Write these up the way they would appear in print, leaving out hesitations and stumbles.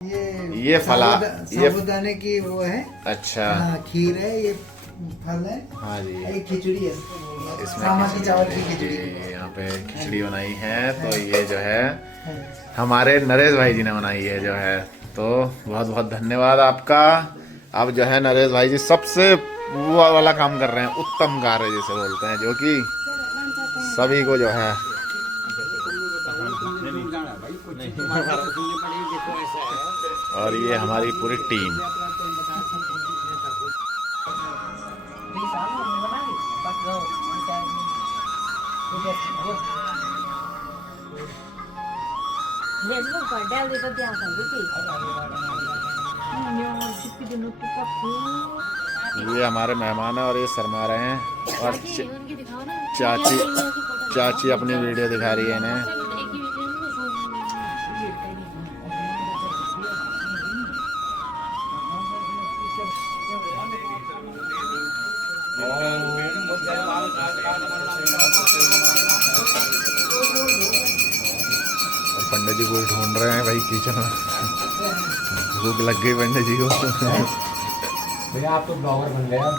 ये फला ये साबूदाने की वो है। अच्छा खीर है, ये फल है। हाँ जी, ये खिचड़ी है, इसमें सामाकी चावल की जी, खिचड़ी। यहाँ पे खिचड़ी बनाई है। तो ये जो है हमारे नरेश भाई जी ने बनाई है जो है। तो बहुत बहुत धन्यवाद आपका। अब जो है नरेश भाई जी सबसे वो वाला काम कर रहे हैं, उत्तम कार्य जिसे बोलते हैं, जो कि सभी को जो है और ये हमारी पूरी टीम। ये हमारे मेहमान हैं और ये शर्मा रहे हैं और चाची चाची अपनी वीडियो दिखा रही है इन्हें। और पंडित जी को ढूंढ रहे हैं भाई किचन में। भूख लग गई पंडित जी को। भैया आप तो ब्लॉगर बन गए अब।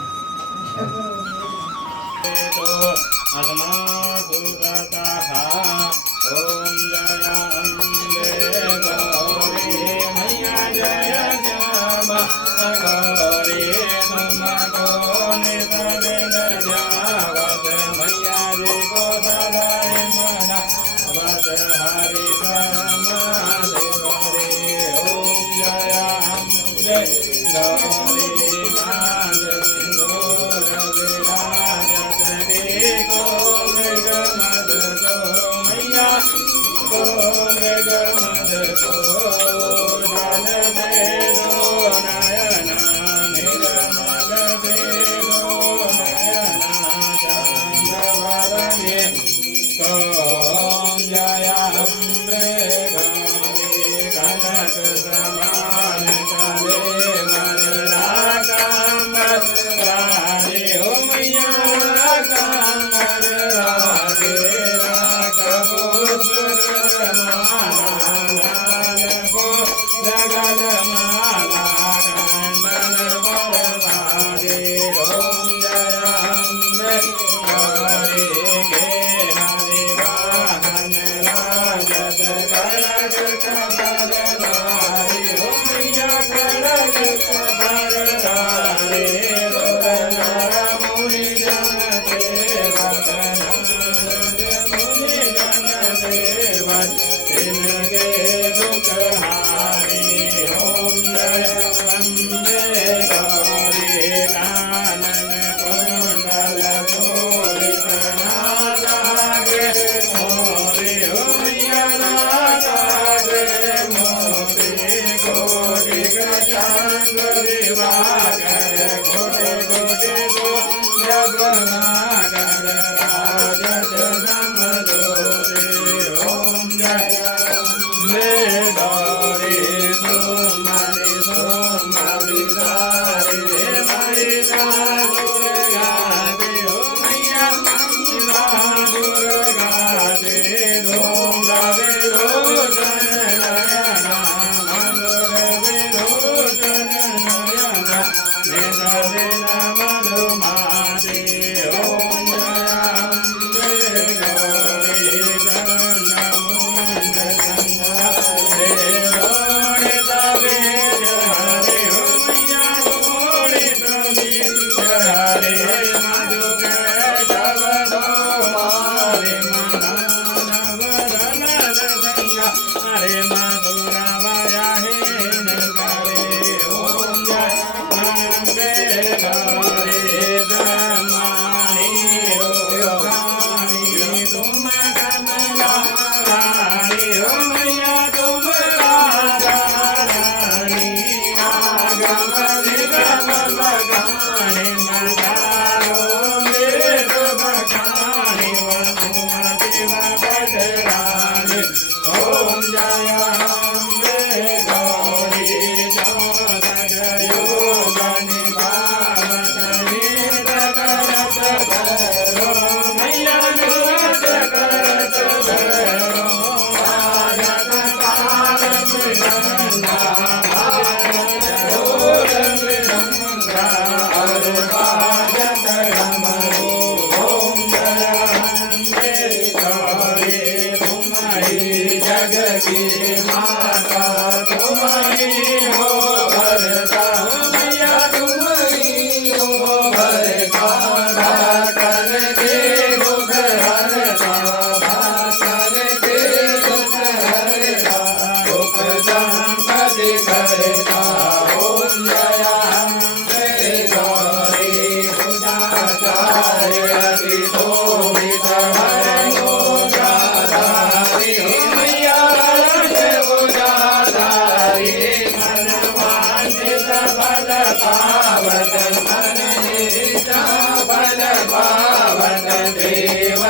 Om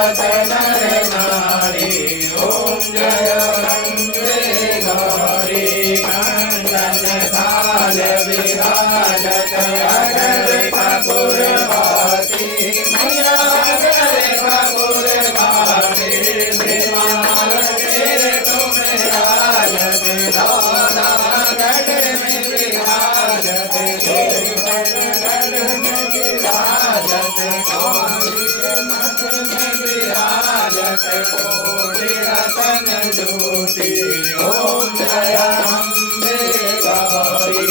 नर नारी ओम जय वंदे गौरी कंदन थाल विराजत अगर कपूरवासी मैया अगर कपूरवासी विमान तेरे तुम राजत दादा गढ़ में विराजत गढ़ में विराजत मठ में विराजत कोटि रतन ज्योति ओम जय अम्बे गौरी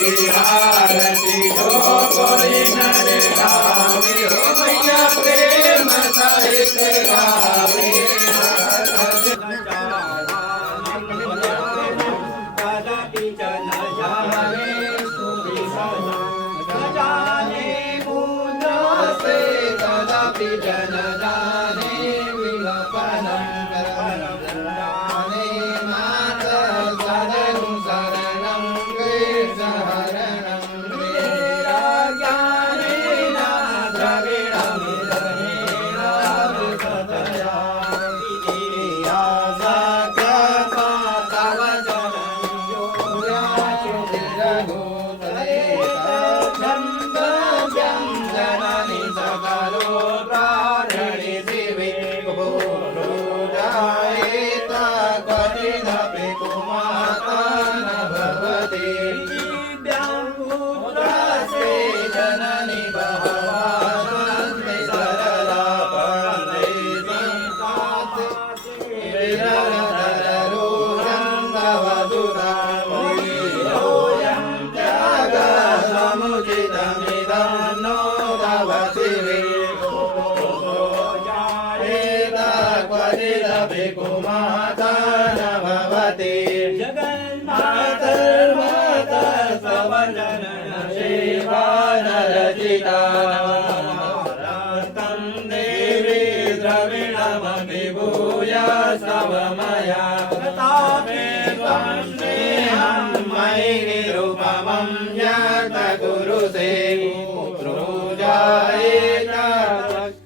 की आरती जो कोई नर गावे हो मैया प्रेम सहित गावे जन जाने विलपनं करवन्दने माता शरणं शरणं वेशहरणं वेदाज्ञानेन द्रविणमिदमेन विपदया विधिया सत्यमा तव चरणं यो व्याचुतिरघोतरे छन्दव्यं जननि सकलो प्राणि शिवे जायेता क्वचिदपि कुमाता न भवति पुत्रस्य जननि बहवास्ते सरला पन्दे विररररूरङ्गवधुरामोऽयं त्यागसमुचितमिदं नो तव शिवे क्वचिदपि कुमाता न भवति जगन्मातर्माता स्वजनन सेवा नरचिता तं देवी द्रविणमपि भूयस्तवमया तापे त्वं स्नेहं मयि निरुपमं यत्कुरुषे पुत्रो जायेत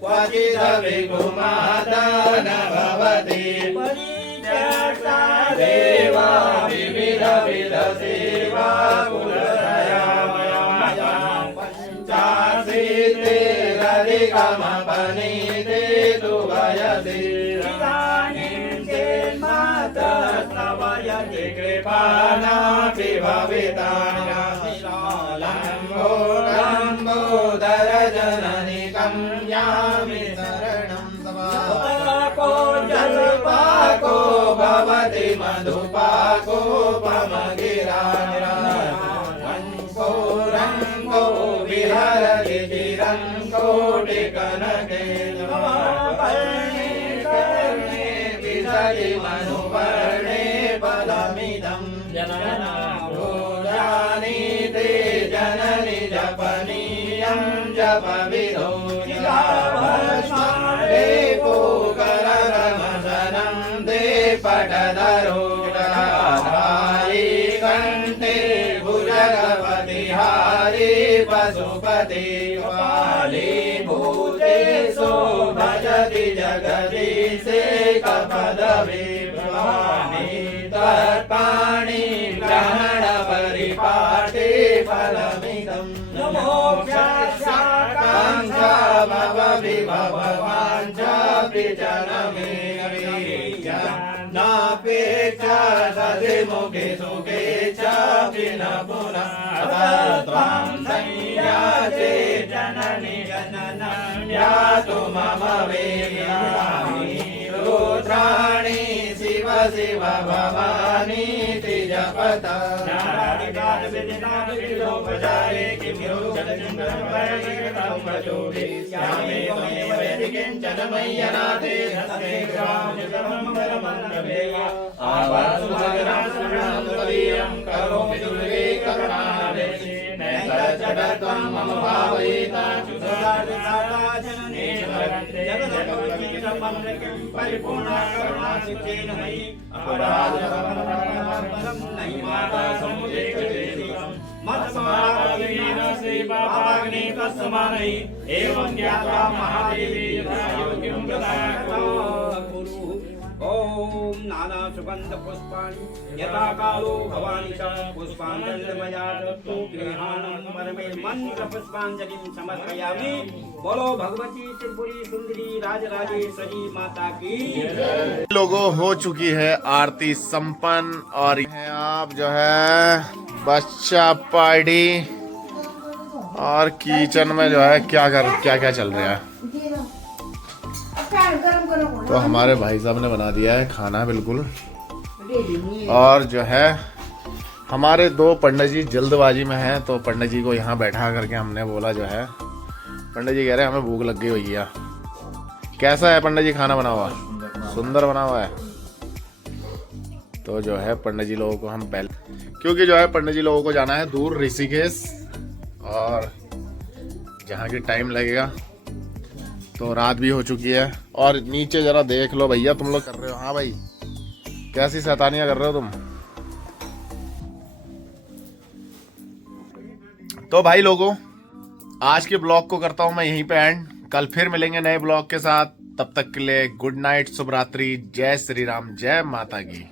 क्वचिदपि कुमाता न भवति परित्यक्ता देवा विविध सेवा कुलत्रयामयां पञ्चाशीतिरधिकमपनीते तु वयसि इदानीं चेन्मातस्तवयति कृपानापि भवितालम्बोदरजननि कन्यामि शरणं तव जलपाको भवति मधुपाकोपमगिरानिराजो रङ्गो विहरति चिरङ्कोटिकनके कर्णे कर्णे विसरि मनुवर्णे पदमिदं जनाभो जानीते जननि जपनीयं जपविदो भस्मारे पूकररमसनं दे पटधरो धारी कण्ठे भुजगपतिहारी पशुपति पाली भूते सो भजति जगदीशे कपदवे भवानी तत्पाणि ग्रहण परिपाटे फलमिदं मोक्षाकाङ्क्षा भव विभव वाञ्छापि जनमे नापेक्षा सतिमुखे सुखे चापि न पुनः त्वां संयाचे जननि जननं यातु मम वेदानि रुद्राणि शिव शिव भवानीति जपता नारायणादिविधिनादिविधोपचारे किं योगचन्द्रमयिकम्बचोभिस्यामे त्वमेव वेदिकिञ्चन मय्यनाथे हस्ते ग्रामनितमङ्गलमङ्गलेवा आवासुभगनाशरणं त्वदीयं करोमि दुर्गे करुणालेशे नैतज्जगत्त्वं मम भावयिता शुद्धसाधिकारा जननी जगद्गुरुविद्या परिपूर्णा करुणा सिद्धेन मयि अपराधं नहि माता समुदेशते मत्समागमेन श्रीपापाग्नि तत्समानै एवं ज्ञात्वा महादेवी यथा योग्यं प्रदातु ओम नाना सुगंध पुष्पाणि यथा कालो भवानी च पुष्पांजलिर्मया दत्तो गृहाणं परमे मंत्र पुष्पांजलिं समर्पयामि। बोलो भगवती त्रिपुरी सुंदरी राजराजेश्वरी माता की लोगों हो चुकी है आरती संपन्न और ये आप जो है बच्चा पार्टी और किचन में जो है क्या चल रहा है। तो हमारे भाई साहब ने बना दिया है खाना बिल्कुल, और जो है हमारे दो पंडित जी जल्दबाजी में हैं, तो पंडित जी को यहाँ बैठा करके हमने बोला जो है, पंडित जी कह रहे हैं हमें भूख लग गई हुई है। कैसा है पंडित जी खाना बना हुआ? सुंदर बना हुआ है। तो जो है पंडित जी लोगों को हम पहले, क्योंकि जो है पंडित जी लोगों को जाना है दूर ऋषिकेश, और जहाँ की टाइम लगेगा, तो रात भी हो चुकी है। और नीचे जरा देख लो भैया, तुम लोग कर रहे हो, हाँ भाई कैसी शैतानियां कर रहे हो तुम। तो भाई लोगों, आज के ब्लॉग को करता हूं मैं यहीं पे एंड। कल फिर मिलेंगे नए ब्लॉग के साथ, तब तक के लिए गुड नाइट, शुभ रात्रि, जय श्री राम, जय माता की।